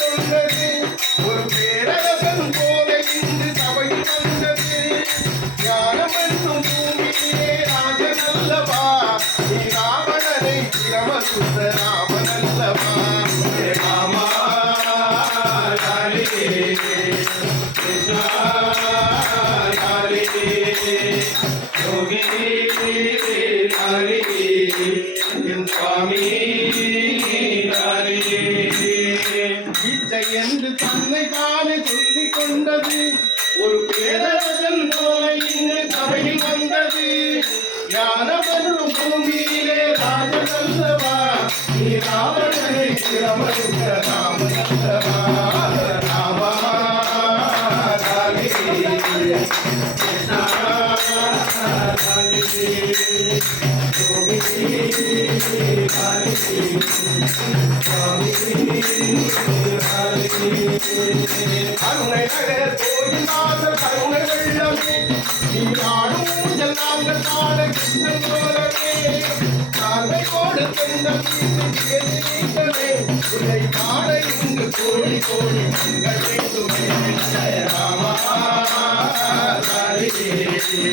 கொண்டது ஒரு பேரரசன் போல இன்று சபையில் வந்தது ஞானமென்னும் பூமியிலே ராஜன் அல்லவா நீ சுவாமி இச்சை என்று தன்னை தானே சொல்லிக் கொண்டது. ஒரு பேரரசன் போல இங்கு சபையில் வந்தது. ஞானவரும் பூமியிலே ராஜதல்லவா நீ ராவணனை சிரமருக்க ராமதல்லவா ராமா ராமே கிருஷ்ணா கருணை நகர் கோயிலாசர் கருணை வெள்ளமே. நீ நாடும் ஊஞ்சல் நாங்கள் நாட கிருஷ்ணன் போலவே நாங்கள் கோடு தெந்த உன்னை காண இங்கு கோடி கோடி கண்கள் வேண்டுமே. ராமா